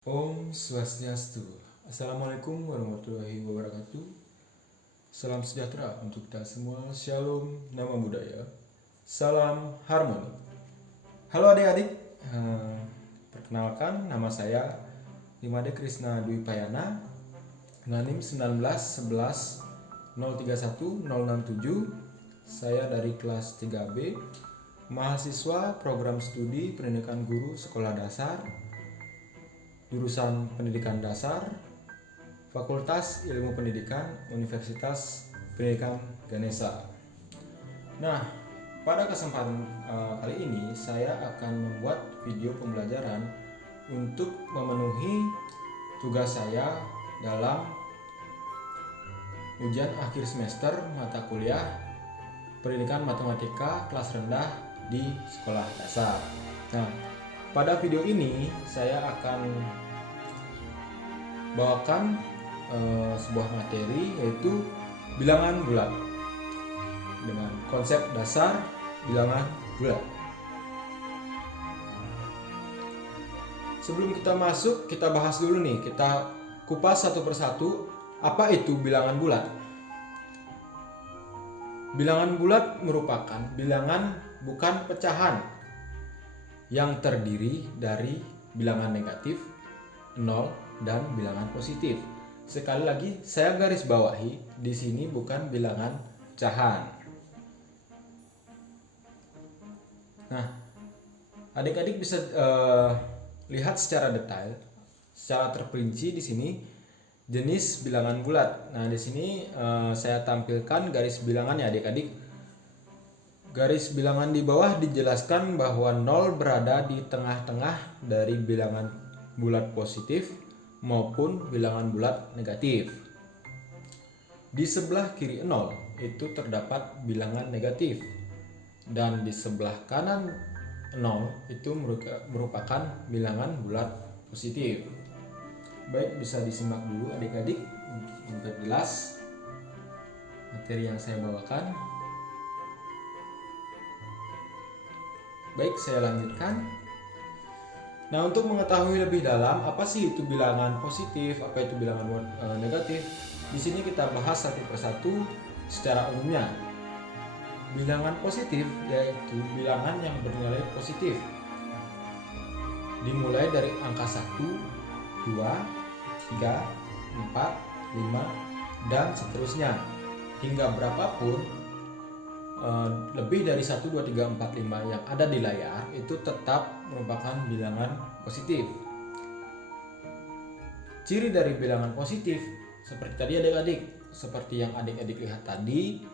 Om Swastiastu. Assalamualaikum warahmatullahi wabarakatuh. Salam sejahtera untuk kita semua. Shalom, nama budaya. Salam harmoni. Halo adik-adik. Perkenalkan, nama saya Limade Krisna Dwi Payana, NIM 1911031067. Saya dari kelas 3B, mahasiswa program studi pendidikan guru sekolah dasar, jurusan pendidikan dasar, Fakultas Ilmu Pendidikan, Universitas Pendidikan Ganesha. Nah, pada kesempatan kali ini saya akan membuat video pembelajaran untuk memenuhi tugas saya dalam ujian akhir semester mata kuliah Pendidikan Matematika kelas rendah di sekolah dasar. Nah, pada video ini saya akan bawakan sebuah materi yaitu bilangan bulat dengan konsep dasar bilangan bulat. Sebelum kita masuk, kita bahas dulu nih, kita kupas satu persatu apa itu bilangan bulat. Bilangan bulat merupakan bilangan bukan pecahan yang terdiri dari bilangan negatif, 0, dan bilangan positif. Sekali lagi saya garis bawahi, di sini bukan bilangan pecahan. Nah, adik-adik bisa lihat secara detail, secara terperinci di sini jenis bilangan bulat. Nah, di sini saya tampilkan garis bilangannya adik-adik. Garis bilangan di bawah dijelaskan bahwa 0 berada di tengah-tengah dari bilangan bulat positif maupun bilangan bulat negatif. Di sebelah kiri 0 itu terdapat bilangan negatif, dan di sebelah kanan 0 itu merupakan bilangan bulat positif. Baik, bisa disimak dulu adik-adik untuk jelas materi yang saya bawakan. Baik, saya lanjutkan. Nah, untuk mengetahui lebih dalam apa sih itu bilangan positif, apa itu bilangan negatif, di sini kita bahas satu persatu secara umumnya. Bilangan positif yaitu bilangan yang bernilai positif, dimulai dari angka 1, 2, 3, 4, 5, dan seterusnya. Hingga berapapun lebih dari 1, 2, 3, 4, 5 yang ada di layar itu tetap merupakan bilangan positif. Ciri dari bilangan positif seperti tadi adik-adik, seperti yang adik-adik lihat tadi,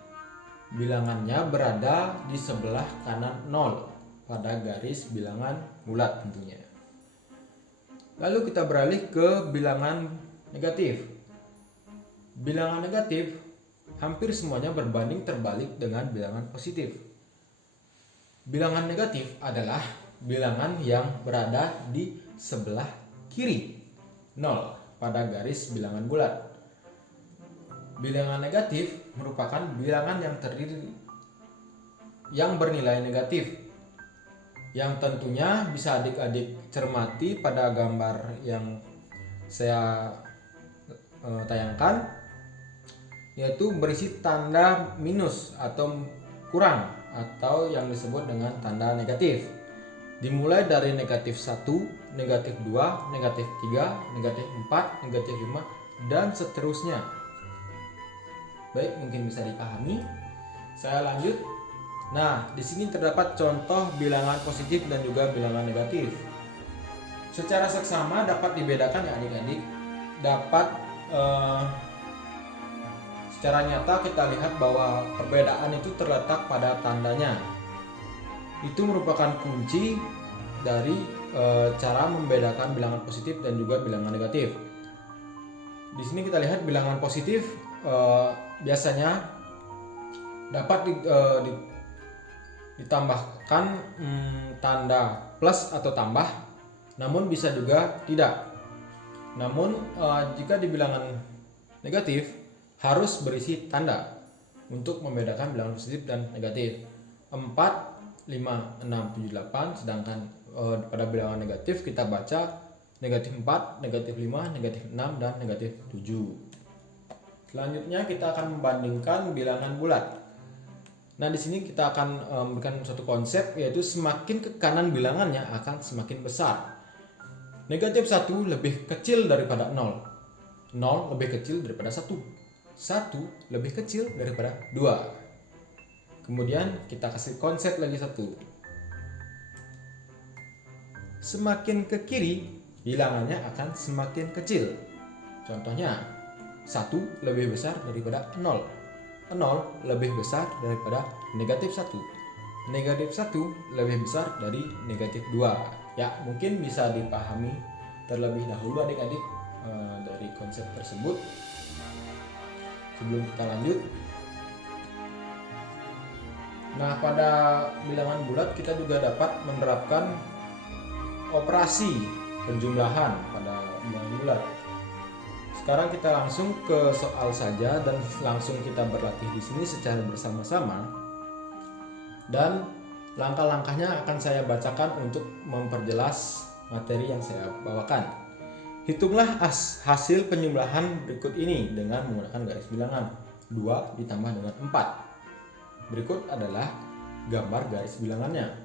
bilangannya berada di sebelah kanan 0 pada garis bilangan bulat tentunya. Lalu kita beralih ke bilangan negatif. Bilangan negatif hampir semuanya berbanding terbalik dengan bilangan positif. Bilangan negatif adalah bilangan yang berada di sebelah kiri 0 pada garis bilangan bulat. Bilangan negatif merupakan bilangan yang bernilai negatif, yang tentunya bisa adik-adik cermati pada gambar yang saya tayangkan, yaitu berisi tanda minus atau kurang atau yang disebut dengan tanda negatif. Dimulai dari negatif 1, negatif 2, negatif 3, negatif 4, negatif 5, dan seterusnya. Baik, mungkin bisa dipahami. Saya lanjut. Nah, di sini terdapat contoh bilangan positif dan juga bilangan negatif. Secara seksama dapat dibedakan ya adik-adik. Secara nyata kita lihat bahwa perbedaan itu terletak pada tandanya. Itu merupakan kunci dari cara membedakan bilangan positif dan juga bilangan negatif. Di sini kita lihat bilangan positif biasanya dapat ditambahkan tanda plus atau tambah, namun bisa juga tidak. Namun jika di bilangan negatif harus berisi tanda untuk membedakan bilangan positif dan negatif. 4, 5, 6, 7, 8, sedangkan pada bilangan negatif kita baca negatif 4, negatif 5, negatif 6, dan negatif 7. Selanjutnya kita akan membandingkan bilangan bulat. Nah, di sini kita akan memberikan suatu konsep, yaitu semakin ke kanan bilangannya akan semakin besar. Negatif 1 lebih kecil daripada 0. 0 lebih kecil daripada 1. 1 lebih kecil daripada 2. Kemudian kita kasih konsep lagi satu. Semakin ke kiri, bilangannya akan semakin kecil. Contohnya, 1 lebih besar daripada 0. 0 lebih besar daripada negatif 1. Negatif 1 lebih besar dari negatif 2. Ya, mungkin bisa dipahami terlebih dahulu adik-adik dari konsep tersebut. Sebelum kita lanjut. Nah, pada bilangan bulat kita juga dapat menerapkan operasi penjumlahan pada bilangan bulat. Sekarang kita langsung ke soal saja dan langsung kita berlatih di sini secara bersama-sama. Dan langkah-langkahnya akan saya bacakan untuk memperjelas materi yang saya bawakan. Hitunglah hasil penjumlahan berikut ini dengan menggunakan garis bilangan. 2 ditambah dengan 4. Berikut adalah gambar garis bilangannya.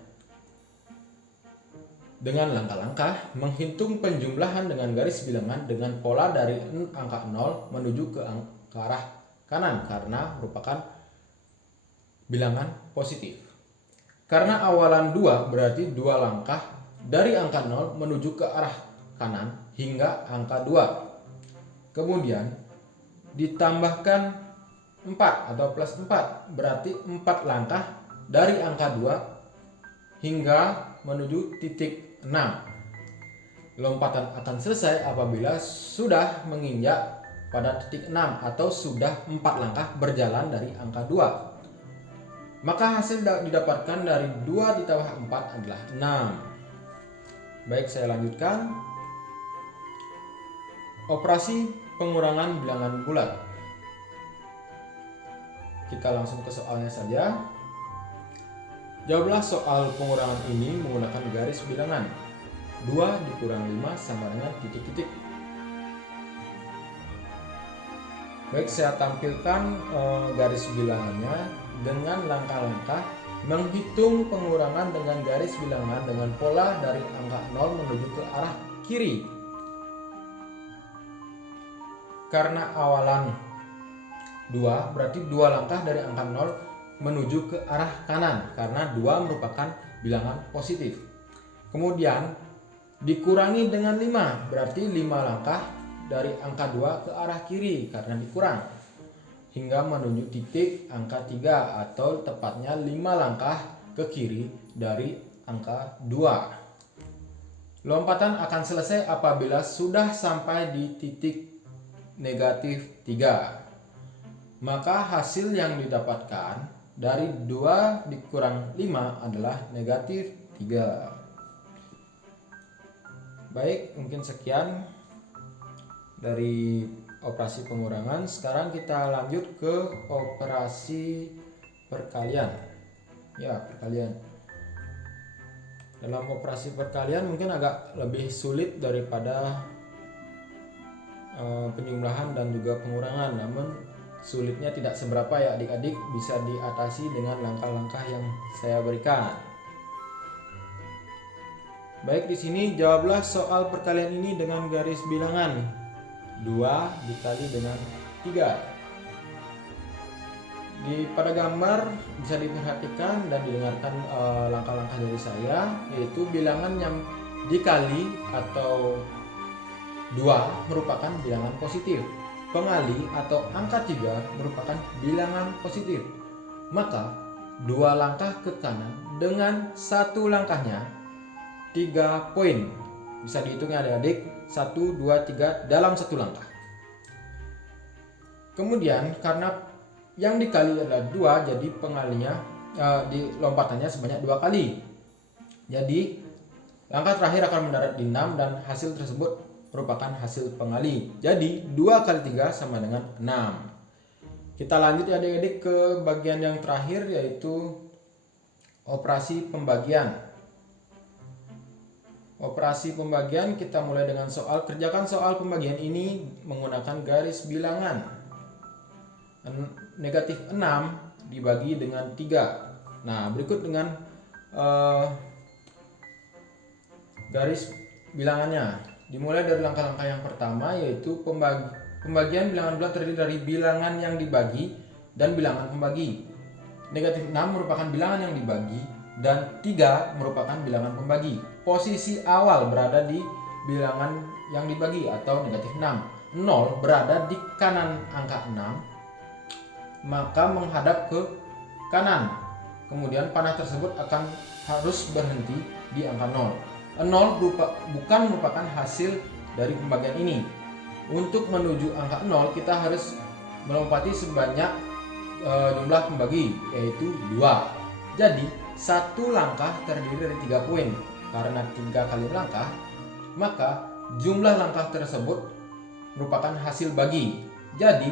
Dengan langkah-langkah menghitung penjumlahan dengan garis bilangan dengan pola dari angka 0 menuju ke arah kanan karena merupakan bilangan positif. Karena awalan 2 berarti 2 langkah dari angka 0 menuju ke arah kanan hingga angka 2. Kemudian ditambahkan 4 atau plus 4 berarti 4 langkah dari angka 2 hingga menuju titik 6. Lompatan akan selesai apabila sudah menginjak pada titik 6 atau sudah 4 langkah berjalan dari angka 2. Maka hasil didapatkan dari 2 ditambah 4 adalah 6. Baik, saya lanjutkan. Operasi pengurangan bilangan bulat. Kita langsung ke soalnya saja. Jawablah soal pengurangan ini menggunakan garis bilangan. 2 dikurang 5 sama dengan titik-titik. Baik, saya tampilkan garis bilangannya dengan langkah-langkah menghitung pengurangan dengan garis bilangan dengan pola dari angka 0 menuju ke arah kiri. Karena awalan 2 berarti 2 langkah dari angka 0 menuju ke arah kanan karena 2 merupakan bilangan positif. Kemudian dikurangi dengan 5 berarti 5 langkah dari angka 2 ke arah kiri karena dikurang hingga menuju titik angka 3 atau tepatnya 5 langkah ke kiri dari angka 2. Lompatan akan selesai apabila sudah sampai di titik negatif 3. Maka hasil yang didapatkan dari 2 dikurang 5 adalah negatif 3. Baik, mungkin sekian dari operasi pengurangan. Sekarang kita lanjut ke operasi perkalian. Ya, perkalian. Dalam operasi perkalian mungkin agak lebih sulit daripada penjumlahan dan juga pengurangan, namun sulitnya tidak seberapa ya adik-adik, bisa diatasi dengan langkah-langkah yang saya berikan. Baik, di sini jawablah soal perkalian ini dengan garis bilangan. 2 dikali dengan 3. Pada gambar bisa diperhatikan dan didengarkan langkah-langkah dari saya, yaitu bilangan yang dikali atau 2 merupakan bilangan positif. Pengali atau angka 3 merupakan bilangan positif. Maka 2 langkah ke kanan dengan 1 langkahnya 3 poin. Bisa dihitung ya adik-adik, 1, 2, 3 dalam 1 langkah. Kemudian karena yang dikali adalah 2, jadi pengalinya di lompatannya sebanyak 2 kali. Jadi langkah terakhir akan mendarat di 6 dan hasil tersebut merupakan hasil pengali. Jadi 2 kali 3 sama dengan 6. Kita lanjut ya adik-adik ke bagian yang terakhir, yaitu operasi pembagian. Operasi pembagian kita mulai dengan soal. Kerjakan soal pembagian ini menggunakan garis bilangan. Negatif 6 dibagi dengan 3. Nah, berikut dengan garis bilangannya. Dimulai dari langkah-langkah yang pertama, yaitu pembagian bilangan bulat terdiri dari bilangan yang dibagi dan bilangan pembagi. Negatif 6 merupakan bilangan yang dibagi dan 3 merupakan bilangan pembagi. Posisi awal berada di bilangan yang dibagi atau negatif 6. 0 berada di kanan angka 6, maka menghadap ke kanan. Kemudian panah tersebut harus berhenti di angka 0. 0 bukan merupakan hasil dari pembagian ini. Untuk menuju angka 0 kita harus melompati sebanyak jumlah pembagi, yaitu 2. Jadi satu langkah terdiri dari 3 poin. Karena 3 kali langkah, maka jumlah langkah tersebut merupakan hasil bagi. Jadi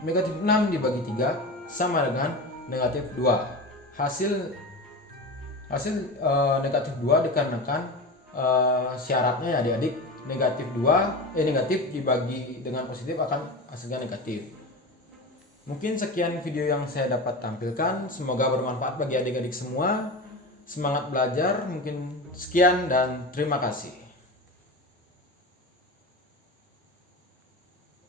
negatif 6 dibagi 3 sama dengan negatif 2. Hasil negatif 2 dikarenakan syaratnya ya adik-adik, negatif dibagi dengan positif akan hasilnya negatif. Mungkin sekian video yang saya dapat tampilkan, semoga bermanfaat bagi adik-adik semua. Semangat belajar, mungkin sekian dan terima kasih.